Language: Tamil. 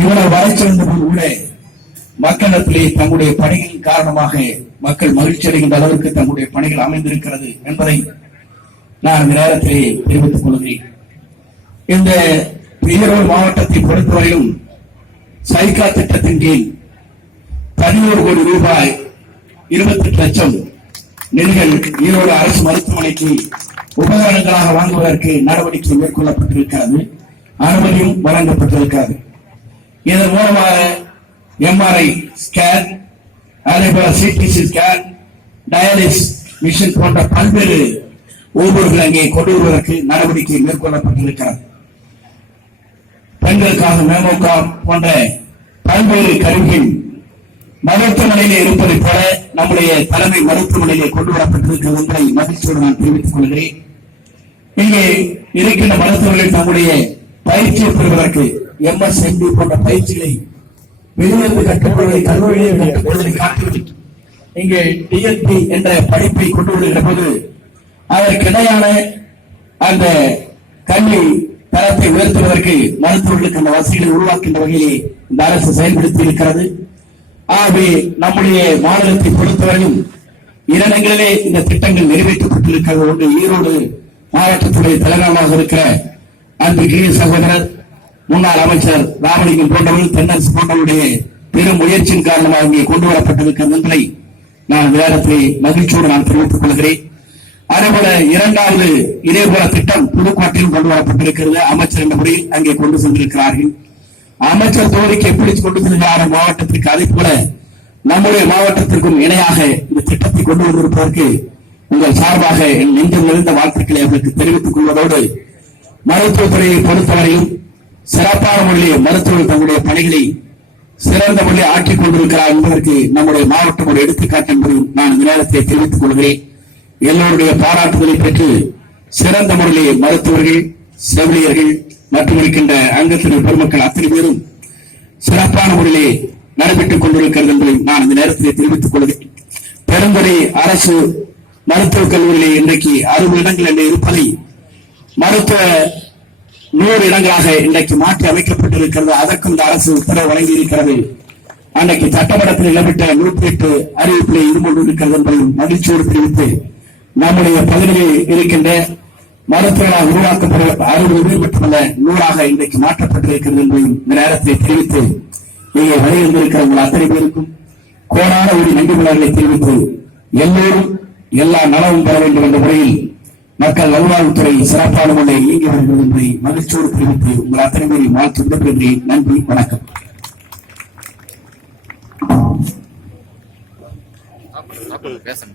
இவ்வளவு வளர்ச்சியடைந்த கூட மக்களிடத்திலே தங்களுடைய பணிகளின் காரணமாக மக்கள் மகிழ்ச்சி அடைகின்ற அளவிற்கு தங்களுடைய பணிகள் அமைந்திருக்கிறது என்பதை நான் இந்த நேரத்திலே தெரிவித்துக் கொள்கிறேன். இந்த ஈரோடு மாவட்டத்தை பொறுத்தவரையும் சைக்கா திட்டத்தின் கீழ் பதினோரு கோடி ரூபாய் இருபத்தி எட்டு லட்சம் நெல்கள் ஈரோடு அரசு மருத்துவமனைக்கு உபகரணங்களாக வாங்குவதற்கு நடவடிக்கை மேற்கொள்ளப்பட்டிருக்கிறது. அனுமதியும் வழங்கப்பட்டிருக்கிறது. இதன் மூலமாக எம்ஆர்ஐ ஸ்கேன் அதே போல சிடிசி ஸ்கேன் டயாலிஸ் மிஷின் போன்ற பல்வேறு ஊர்வர்கள் அங்கே கொண்டு வருவதற்கு நடவடிக்கை மேற்கொள்ளப்பட்டிருக்கிறது. பெண்களுக்காக மேமோகா போன்ற பல்வேறு கருவிகள் மருத்துவமனையிலே இருப்பதைப் போல நம்முடைய தலைமை மருத்துவமனையிலே கொண்டு வரப்பட்டிருக்கிறது என்பதை மகிழ்ச்சியோடு நான் தெரிவித்துக் கொள்கிறேன். இங்கே இருக்கின்ற மருத்துவர்கள் நம்முடைய பயிற்சியை பெறுவதற்கு எம்எஸ் எம்பி போன்ற பயிற்சிகளை வெளியிலிருந்து கற்றுக்கொள்வதை கல்லூரியிலே கற்றுக்கொள்வதை காட்டிவிட்டு இங்கே டிஎன்பி என்ற படிப்பை கொண்டு வருகிற போது அதற்கிடையான அந்த கல்வி தரத்தை உயர்த்துவதற்கு மருத்துவர்களுக்கு அந்த வசதிகளை உருவாக்கின்ற வகையிலே இந்த அரசு செயல்படுத்தி இருக்கிறது. ஆகவே நம்முடைய மாநிலத்தை பொறுத்தவரையும் இரண்டங்களிலே இந்த திட்டங்கள் நிறைவேற்றப்பட்டிருக்கிறது. ஒன்று ஈரோடு மாவட்டத்துடைய தலைநகரமாக இருக்கிற அன்புக்கிரிய சகோதரர் முன்னாள் அமைச்சர் ராமலிங்கம் போன்றவர்கள் தென்னரசு போன்றவருடைய பெரும் முயற்சியின் காரணமாக இங்கே கொண்டு வரப்பட்டிருக்கிற என்பதை நான் நேரத்தை மகிழ்ச்சியோடு நான் தெரிவித்துக் கொள்கிறேன். அதேபோல இரண்டாவது இதே போல திட்டம் புதுக்கோட்டையில் கொண்டு வரப்பட்டிருக்கிறது அமைச்சர் என்ற முறையில் அங்கே கொண்டு சென்றிருக்கிறார்கள். அமைச்சர் தோழிக்கு எப்படி கொண்டு சென்றார் மாவட்டத்திற்கு அதே போல நம்முடைய மாவட்டத்திற்கும் இணையாக இந்த திட்டத்தை கொண்டு வந்திருப்பதற்கு உங்கள் சார்பாக என் நெஞ்சம் நிறைந்த வாழ்த்துக்களை அவர்களுக்கு தெரிவித்துக் கொள்வதோடு மருத்துவத்துறையை பொறுத்தவரையும் சிறப்பான முறையில் மருத்துவர்கள் தங்களுடைய பணிகளை சிறந்த முறையில் ஆக்கிக் கொண்டிருக்கிறார் என்பதற்கு நம்முடைய மாவட்டம் ஒரு எடுத்துக்காட்டு என்பதையும் நான் இந்த நேரத்தை தெரிவித்துக் கொள்கிறேன். எல்லோருடைய பாராட்டுதலை பெற்று சிறந்த முறையிலே மருத்துவர்கள் செவிலியர்கள் மற்றும் இருக்கின்ற அங்கத்தினர் பெருமக்கள் அத்தனை பேரும் சிறப்பான முறையிலே நடைபெற்றுக் கொண்டிருக்கிறது என்பதை நான் இந்த நேரத்தில் தெரிவித்துக் கொள்கிறேன். பெருந்துறை அரசு மருத்துவக் கல்லூரியிலே இன்றைக்கு அறுபது இடங்கள் என்று இருப்பதை மருத்துவ நூறு இடங்களாக இன்றைக்கு மாற்றி அமைக்கப்பட்டிருக்கிறது. அதற்கும் இந்த அரசு உத்தரவு வழங்கி இருக்கிறது அன்றைக்கு சட்டமன்றத்தில் இடம்பெற்ற நூற்றி எட்டு அறிவிப்பில் இது இருக்கிறது என்பதை மகிழ்ச்சியோடு தெரிவித்து நம்முடைய பகுதியில் இருக்கின்ற மருத்துவர்களால் உருவாக்கப்பட அறுபது பேர் மட்டுமல்ல நூறாக இன்றைக்கு மாற்றப்பட்டிருக்கிறது என்பதையும் இந்த நேரத்தை தெரிவித்து இங்கே வருகின்றிருக்கிற உங்கள் அத்தனை பேருக்கும் கோடான ஒரு நன்றி தெரிவித்து எல்லோரும் எல்லா நலவும் பெற வேண்டும் என்ற முறையில் மக்கள் நல்வாழ்வுத்துறை சிறப்பான முறை இயங்கி வருகிறது என்பதை மகிழ்ச்சியோடு தெரிவித்து உங்கள் அத்தனை பேரையும் வாழ்த்து விடைபெறுகிறேன். நன்றி வணக்கம். பேசுறேன்